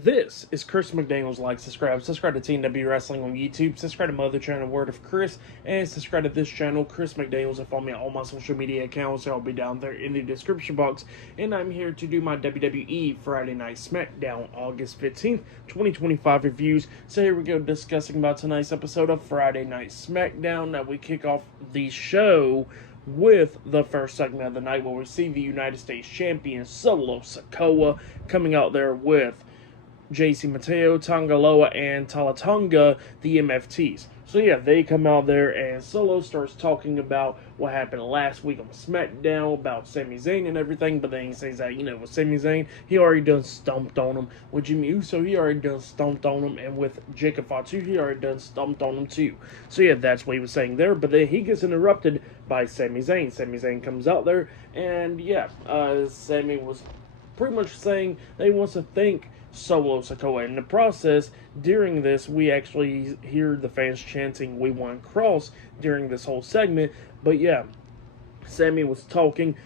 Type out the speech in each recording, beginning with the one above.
This is Chris McDaniels. Like, subscribe to TNW Wrestling on YouTube, subscribe to my other channel, Word of Chris, and subscribe to this channel, Chris McDaniels, and follow me on all my social media accounts. I'll be down there in the description box. And I'm here to do my WWE Friday Night SmackDown August 15th, 2025 reviews. So here we go, discussing about tonight's episode of Friday Night SmackDown. Now we kick off the show with the first segment of the night, where we see the United States Champion Solo Sikoa coming out there with JC Mateo, Tangaloa, and Talatonga, the MFTs. So yeah, they come out there and Solo starts talking about what happened last week on SmackDown about Sami Zayn and everything, but then he says that, with Sami Zayn, he already done stomped on him. With Jimmy Uso, he already done stomped on him, and with Jacob Fatu, he already done stomped on him too. So yeah, that's what he was saying there, but then he gets interrupted by Sami Zayn. Sami Zayn comes out there, and yeah, Sami was pretty much saying that he wants to thank Solo Sikoa. In the process, during this, we actually hear the fans chanting "We want Cross" during this whole segment. But yeah, Sami was talking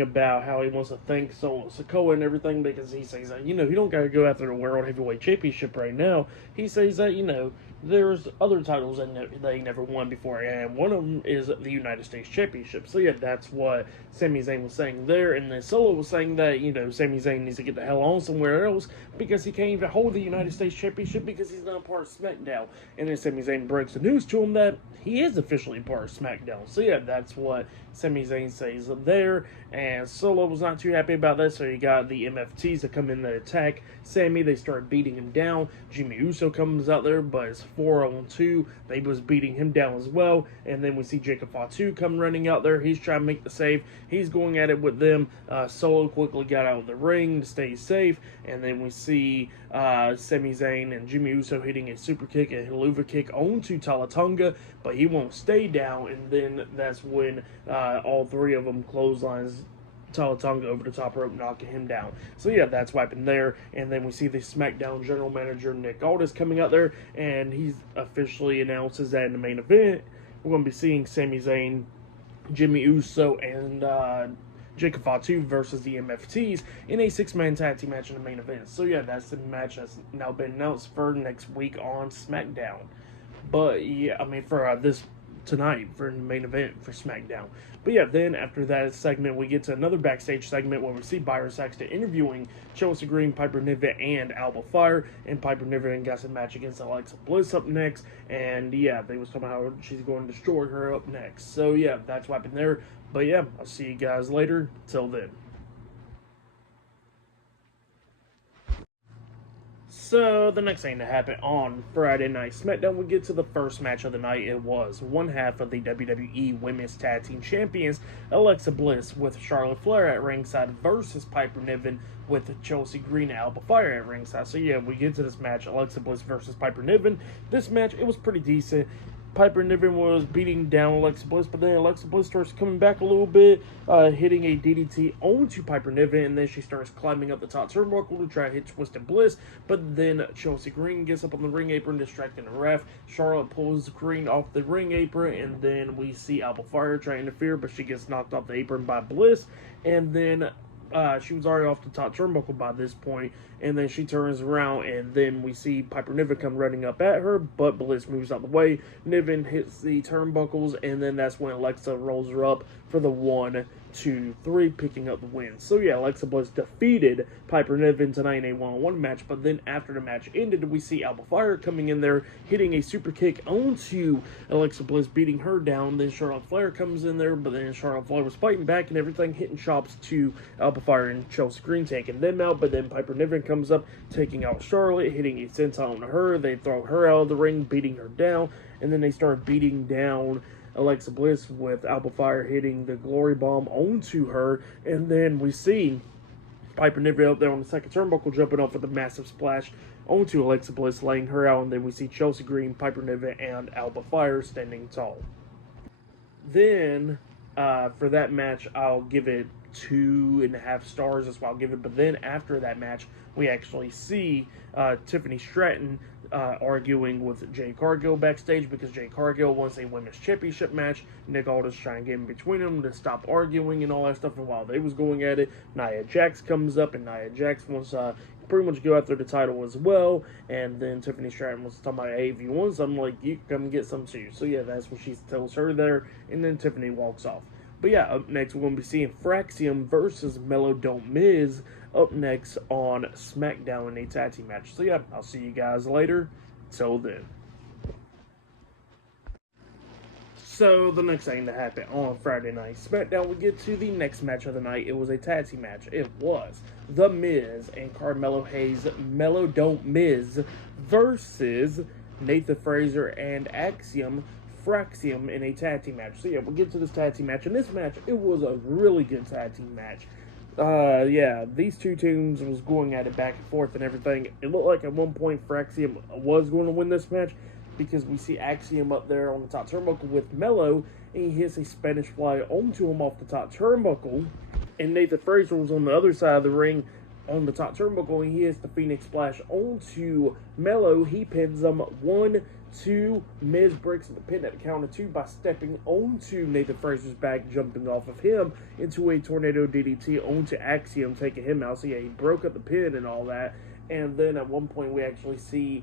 about how he wants to thank Solo Sikoa and everything, because he says that, he don't got to go after the World Heavyweight Championship right now. He says that, there's other titles that he never won before, and one of them is the United States Championship. So yeah, that's what Sami Zayn was saying there, and then Solo was saying that, Sami Zayn needs to get the hell on somewhere else, because he can't even hold the United States Championship because he's not a part of SmackDown. And then Sami Zayn breaks the news to him that he is officially part of SmackDown. So yeah, that's what Sami Zayn says there, and Solo was not too happy about that, so he got the MFTs to come in and attack Sami. They start beating him down. Jimmy Uso comes out there, but it's 4-on-2. They was beating him down as well, and then we see Jacob Fatu come running out there. He's trying to make the save. He's going at it with them. Solo quickly got out of the ring to stay safe, and then we see Sami Zayn and Jimmy Uso hitting a super kick and Helluva kick onto Talatonga, but he won't stay down, and then that's when all three of them clotheslines Talatonga over the top rope, knocking him down. So yeah, that's what happened there. And then we see the SmackDown general manager Nick Aldis coming out there, and he officially announces that in the main event we're going to be seeing Sami Zayn, Jimmy Uso, and Jacob Fatu versus the MFTs in a 6-man tag team match in the main event. So yeah, that's the match that's now been announced for next week on SmackDown. But yeah, for this tonight for the main event for SmackDown. But yeah, then after that segment, we get to another backstage segment where we see Byron Saxton interviewing Chelsea Green, Piper Niven, and Alba Fire. And Piper Niven got some match against Alexa Bliss up next. And yeah, they was talking about how she's going to destroy her up next. So yeah, that's what happened there. But yeah, I'll see you guys later. Till then. So, the next thing to happen on Friday Night SmackDown, we get to the first match of the night. It was one half of the WWE Women's Tag Team Champions, Alexa Bliss with Charlotte Flair at ringside versus Piper Niven with Chelsea Green and Alba Fire at ringside. So yeah, we get to this match, Alexa Bliss versus Piper Niven. This match, it was pretty decent. Piper Niven was beating down Alexa Bliss, but then Alexa Bliss starts coming back a little bit, hitting a DDT onto Piper Niven, and then she starts climbing up the top turnbuckle to try to hit Twisted Bliss, but then Chelsea Green gets up on the ring apron, distracting the ref. Charlotte pulls Green off the ring apron, and then we see Alba Fire try to interfere, but she gets knocked off the apron by Bliss, and then she was already off the top turnbuckle by this point, and then she turns around, and then we see Piper Niven come running up at her, but Bliss moves out the way. Niven hits the turnbuckles, and then that's when Alexa rolls her up for the 1, 2, 3, picking up the win. So yeah, Alexa Bliss defeated Piper Niven tonight in a one-on-one match, but then after the match ended, we see Alba Fire coming in there, hitting a super kick onto Alexa Bliss, beating her down. Then Charlotte Flair comes in there, but then Charlotte Flair was fighting back and everything, hitting chops to Alba Fire and Chelsea Green, taking them out, but then Piper Niven comes up, taking out Charlotte, hitting a senton on her. They throw her out of the ring, beating her down, and then they start beating down Alexa Bliss with Alba Fire hitting the Glory Bomb onto her, and then we see Piper Niven up there on the second turnbuckle, jumping off with a massive splash onto Alexa Bliss, laying her out, and then we see Chelsea Green, Piper Niven, and Alba Fire standing tall. Then, for that match, I'll give it 2.5 stars. That's what I'll give it. But then after that match, we actually see Tiffany Stratton arguing with Jade Cargill backstage, because Jade Cargill wants a women's championship match. Nick Aldis trying to get in between them to stop arguing and all that stuff. And while they was going at it, Nia Jax comes up, and Nia Jax wants pretty much go after the title as well. And then Tiffany Stratton was talking about, hey, if you want something, like, you come get some too. So yeah, that's what she tells her there, and then Tiffany walks off. But yeah, up next we're going to be seeing Fraxium versus Mellow Don't Miz up next on SmackDown in a tag team match. So yeah, I'll see you guys later. Till then. So the next thing to happen on Friday Night SmackDown, we get to the next match of the night. It was a tag team match. It was The Miz and Carmelo Hayes, Mellow Don't Miz, versus Nathan Frazer and Axiom Fraxium in a tag team match. So yeah, we'll get to this tag team match. In this match, it was a really good tag team match. Yeah, these two teams was going at it back and forth and everything. It looked like at one point Fraxium was going to win this match, because we see Axiom up there on the top turnbuckle with Mello, and he hits a Spanish fly onto him off the top turnbuckle, and Nathan Frazer was on the other side of the ring on the top turnbuckle, and he hits the Phoenix Splash onto Mello. He pins him 1, 2. Miz breaks the pin at the count of 2 by stepping onto Nathan Frazer's back, jumping off of him into a tornado DDT onto Axiom, taking him out. So yeah, he broke up the pin and all that. And then at one point we actually see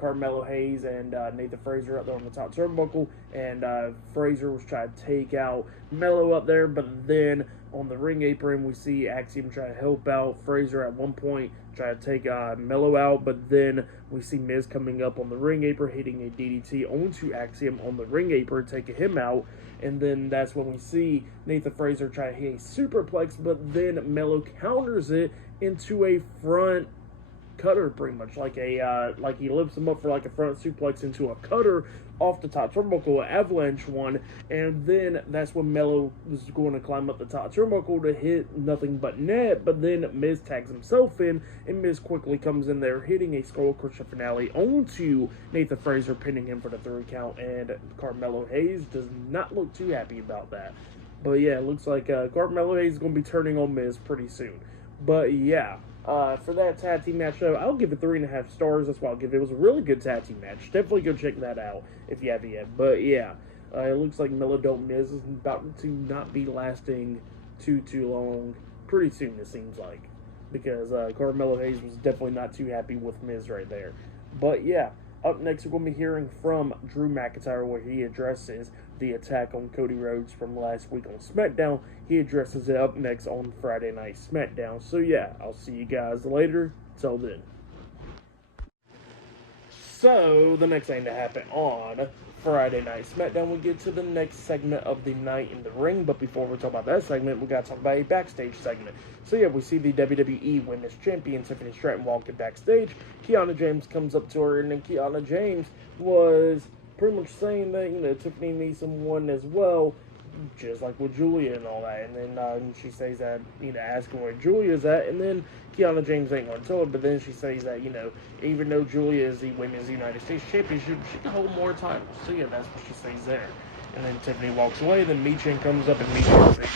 Carmelo Hayes and Nathan Frazer up there on the top turnbuckle, and Frazer was trying to take out Mello up there, but then on the ring apron we see Axiom try to help out Frazer at one point, try to take Mello out, but then we see Miz coming up on the ring apron, hitting a DDT onto Axiom on the ring apron, taking him out. And then that's when we see Nathan Frazer try to hit a superplex, but then Mello counters it into a front cutter, pretty much like he lifts him up for like a front suplex into a cutter off the top turnbuckle, an avalanche one. And then that's when Mello was going to climb up the top turnbuckle to hit nothing but net, but then Miz tags himself in, and Miz quickly comes in there, hitting a skull crusher finale onto Nathan Frazer, pinning him for the 3 count. And Carmelo Hayes does not look too happy about that. But yeah, it looks like Carmelo Hayes is going to be turning on Miz pretty soon. But yeah, for that tag team match, though, I'll give it 3.5 stars. That's what I'll give it. It was a really good tag team match. Definitely go check that out if you haven't yet. But yeah, it looks like Mellow Don't Miz is about to not be lasting too long pretty soon, it seems like, because Carmelo Hayes was definitely not too happy with Miz right there. But yeah, up next we're going to be hearing from Drew McIntyre, where he addresses the attack on Cody Rhodes from last week on SmackDown. He addresses it up next on Friday Night SmackDown. So yeah, I'll see you guys later. Till then. So the next thing to happen on Friday Night SmackDown, we get to the next segment of the night in the ring. But before we talk about that segment, we got to talk about a backstage segment. So yeah, we see the WWE Women's Champion Tiffany Stratton walking backstage. Kiana James comes up to her, and then Kiana James was pretty much saying that, you know, Tiffany needs someone as well, just like with Julia and all that. And then she says that, you know, asking where Julia's at, and then Kiana James ain't going to tell her, but then she says that, you know, even though Julia is the Women's United States Championship, she can hold more titles. So yeah, that's what she says there. And then Tiffany walks away, then Michin comes up, and Michin says that,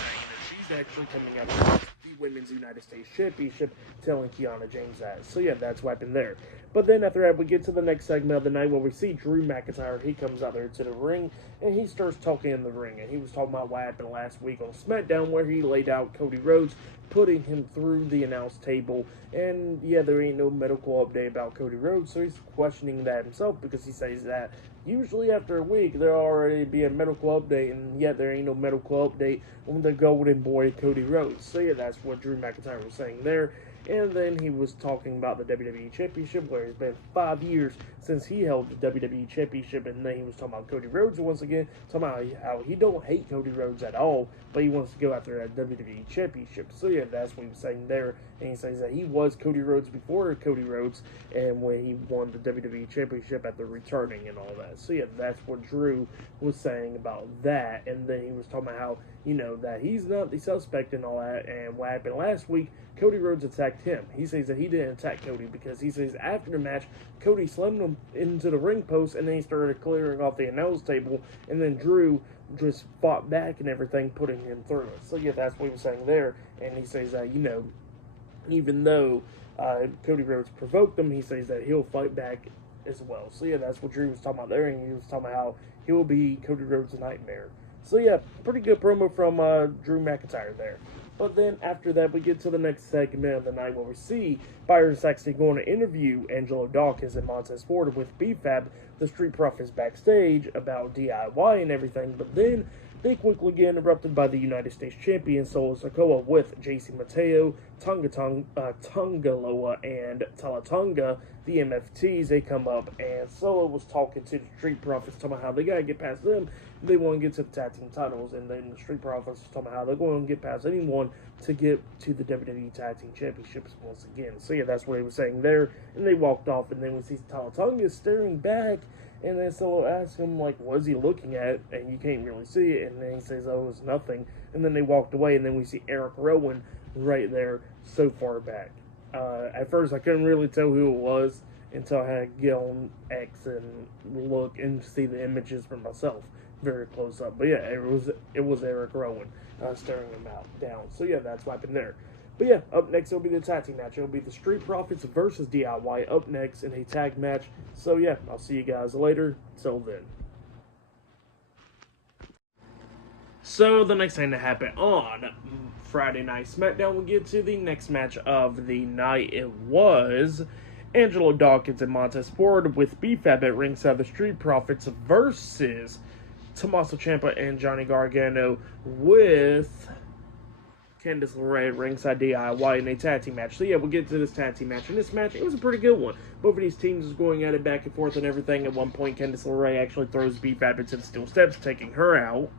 she's actually coming up with the Women's United States Championship, telling Kiana James that. So yeah, that's what happened there. But then after that, we get to the next segment of the night where we see Drew McIntyre. He comes out there to the ring, and he starts talking in the ring. And he was talking about what happened last week on SmackDown, where he laid out Cody Rhodes, putting him through the announce table. And yeah, there ain't no medical update about Cody Rhodes, so he's questioning that himself, because he says that usually after a week there'll already be a medical update, and yet there ain't no medical update on the golden boy Cody Rhodes. So yeah, that's what Drew McIntyre was saying there. And then he was talking about the WWE Championship, where it's been 5 years since he held the WWE Championship. And then he was talking about Cody Rhodes once again, talking about how he don't hate Cody Rhodes at all, but he wants to go after that WWE Championship. So yeah, that's what he was saying there. And he says that he was Cody Rhodes before Cody Rhodes, and when he won the WWE Championship after returning and all that. So yeah, that's what Drew was saying about that. And then he was talking about how, you know, that he's not the suspect and all that. And what happened last week, Cody Rhodes attacked him. He says that he didn't attack Cody, because he says after the match, Cody slammed him into the ring post, and then he started clearing off the announce table, and then Drew just fought back and everything, putting him through it. So yeah, that's what he was saying there. And he says that, you know, even though Cody Rhodes provoked him, he says that he'll fight back as well. So yeah, that's what Drew was talking about there, and he was talking about how he will be Cody Rhodes' nightmare. So yeah, pretty good promo from Drew McIntyre there. But then after that, we get to the next segment of the night where we see Byron Saxton going to interview Angelo Dawkins and Montez Ford with BFAB, the Street Profits backstage about DIY and everything. But then they quickly get interrupted by the United States Champion Solo Sikoa with JC Mateo, Tungaloa, and Talatonga, the MFTs. They come up, and Solo was talking to the Street Profits, talking about how they gotta get past them. They want to get to the tag team titles, and then the Street Profits was talking about how they're going to get past anyone to get to the WWE Tag Team Championships once again. So yeah, that's what he was saying there, and they walked off, and then we see Talatonga staring back, and then Solo asks him, like, what is he looking at? And you can't really see it, and then he says, oh, it's nothing, and then they walked away, and then we see Eric Rowan right there so far back. At first, I couldn't really tell who it was until I had to get on X and look and see the images for myself very close up. But yeah, it was Eric Rowan staring him down. So yeah, that's what happened there. But yeah, up next it'll be the tag team match. It'll be the Street Profits versus DIY up next in a tag match. So yeah, I'll see you guys later. Till then. So the next thing to happen on Friday Night SmackDown, we get to the next match of the night. It was Angelo Dawkins and Montez Ford with BFAB at ringside, the Street Profits versus Tommaso Ciampa and Johnny Gargano with Candice LeRae at ringside, DIY in a tag team match. So yeah, we'll get to this tag team match. In this match, it was a pretty good one. Both of these teams was going at it back and forth and everything. At one point, Candice LeRae actually throws BFAB into the steel steps, taking her out.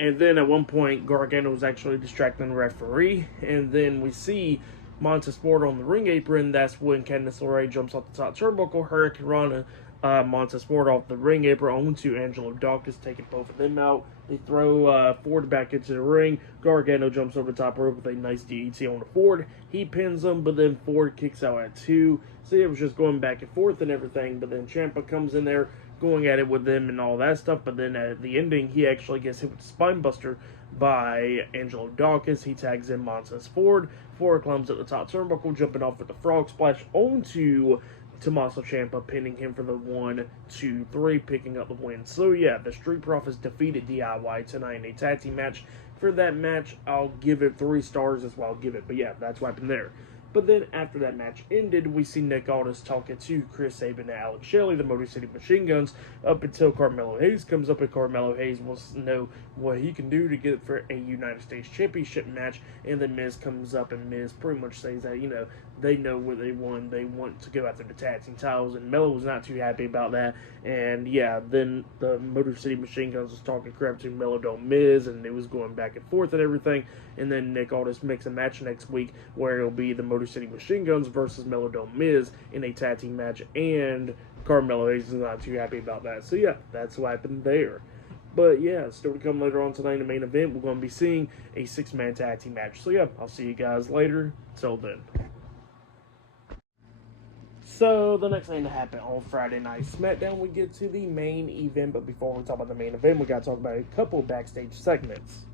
And then at one point, Gargano was actually distracting the referee. And then we see Montez Ford on the ring apron. That's when Candice LeRae jumps off the top turnbuckle, Hurricane Rana, Montez Ford off the ring apron onto Angelo Dawkins, taking both of them out. They throw Ford back into the ring. Gargano jumps over the top rope with a nice DDT on the Ford. He pins him, but then Ford kicks out at 2. So it was just going back and forth and everything. But then Ciampa comes in there, going at it with them and all that stuff. But then at the ending, he actually gets hit with a spine buster by Angelo Dawkins. He tags in Montez Ford. Ford climbs at the top turnbuckle, jumping off with the frog splash onto Tommaso Ciampa, pinning him for the 1, 2, 3, picking up the win. So yeah, the Street Profits defeated DIY tonight in a tag team match. For that match, I'll give it 3 stars. That's what I'll give it. But yeah, that's what happened there. But then after that match ended, we see Nick Aldis talking to Chris Sabin and Alex Shelley, the Motor City Machine Guns, up until Carmelo Hayes comes up, and Carmelo Hayes wants to know what he can do to get for a United States Championship match. And then Miz comes up, and Miz pretty much says that, you know, they know what they want. They want to go after the tag team titles, and Melo was not too happy about that. And yeah, then the Motor City Machine Guns was talking crap to Melo Dome Miz, and it was going back and forth and everything. And then Nick Aldis makes a match next week where it'll be the Motor City Machine Guns versus Melo Dome Miz in a tag team match, and Carmelo Hayes is not too happy about that. So yeah, that's what happened there. But yeah, still to come later on tonight in the main event, we're going to be seeing a 6-man tag team match. So yeah, I'll see you guys later. Till then. So, the next thing to happen on Friday Night SmackDown, we get to the main event. But before we talk about the main event, we got to talk about a couple backstage segments.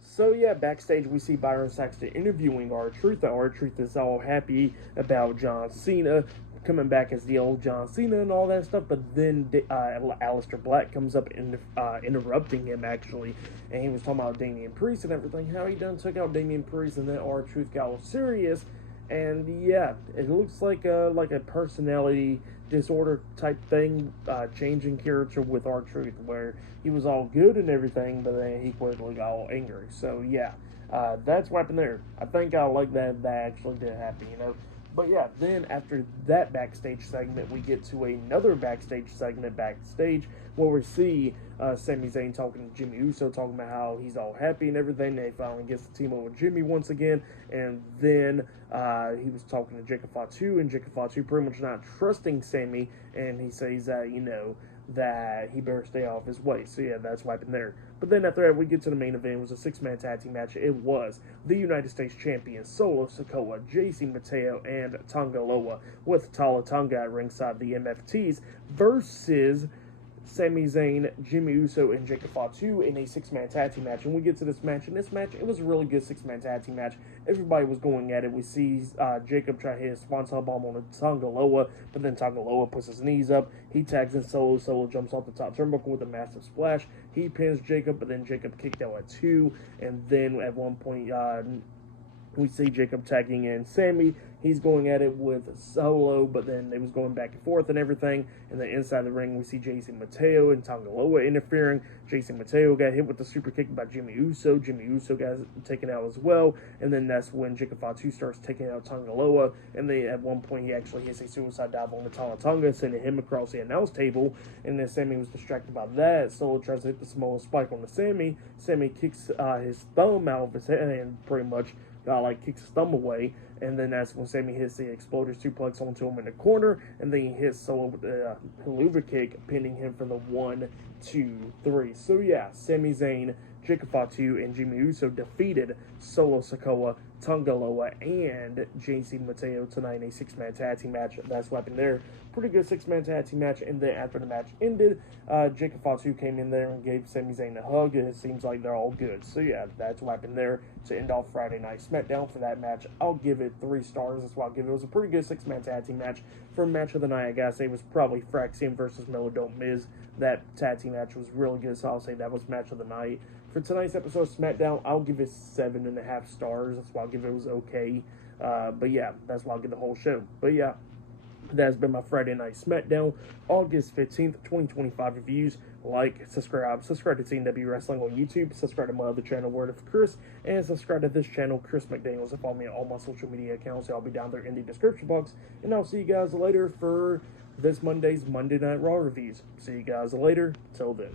So, yeah, backstage we see Byron Saxton interviewing R-Truth. R-Truth is all happy about John Cena coming back as the old John Cena and all that stuff. But then Aleister Black comes up and interrupting him, actually. And he was talking about Damian Priest and everything. How he done took out Damian Priest, and then R-Truth got all serious. And yeah, it looks like a personality disorder type thing, changing character with R-Truth, where he was all good and everything, but then he quickly got all angry. So yeah, that's what happened there. I think I like that actually did happen, you know. But yeah, then after that backstage segment, we get to another backstage segment backstage where we see Sami Zayn talking to Jimmy Uso, talking about how he's all happy and everything. And he finally gets the team over Jimmy once again. And then he was talking to Jacob Fatu, and Jacob Fatu pretty much not trusting Sami, and he says that, you know, that he better stay off his way. So yeah, that's what happened there. But then after that, we get to the main event. It was a 6-man tag team match. It was the United States Champion Solo Sikoa, JC Mateo, and Tonga Loa with Tala Tonga at ringside, the MFTs, versus Sami Zayn, Jimmy Uso, and Jacob Fatu in a 6-man tag team match. And we get to this match. In this match, it was a really good 6-man tag team match. everybody was going at it. We see Jacob try to hit a Swanton Bomb on Tonga Loa, but then Tonga Loa puts his knees up. He tags in Solo. Solo jumps off the top turnbuckle with a massive splash. He pins Jacob, but then Jacob kicked out at 2. And then at one point, we see Jacob tagging in Sammy. He's going at it with Solo, but then they was going back and forth and everything. And then inside the ring, we see Jason Mateo and Tonga Loa interfering. Jason Mateo got hit with the super kick by Jimmy Uso. Jimmy Uso got taken out as well. And then that's when Jacob Fatu starts taking out Tonga Loa. And then at one point, he actually hits a suicide dive on the Tonga, sending him across the announce table. And then Sammy was distracted by that. Solo tries to hit the small spike on the Sammy. Sammy kicks his thumb out of his hand, pretty much. Kicks his thumb away, and then that's when Sammy hits the exploder suplex onto him in the corner, and then he hits Solo with the Helluva kick, pinning him for the 1, 2, 3. So yeah, Sami Zayn, Jacob Fatu, and Jimmy Uso defeated Solo Sikoa, Tonga Loa, and JC Mateo tonight in a 6-man tag team match. That's what happened there. Pretty good 6-man tag team match. And then after the match ended, Jacob Fatu came in there and gave Sami Zayn a hug, and it seems like they're all good. So yeah, that's what happened there to end off Friday Night SmackDown for that match. I'll give it 3 stars. That's what I'll give it. It was a pretty good 6-man tag team match. For match of the night, I gotta say it was probably Fraxium versus Melodome Miz. That tag team match was really good, so I'll say that was match of the night. For tonight's episode of SmackDown, I'll give it 7.5 stars. That's why I'll give it was okay. But yeah, that's why I'll give the whole show. But yeah, that's been my Friday Night SmackDown, August 15th, 2025 reviews. Like, subscribe to TNW Wrestling on YouTube, subscribe to my other channel, Word of Chris, and subscribe to this channel, Chris McDaniels, and follow me on all my social media accounts. I'll be down there in the description box, and I'll see you guys later for this Monday's Monday Night Raw reviews. See you guys later. Till then.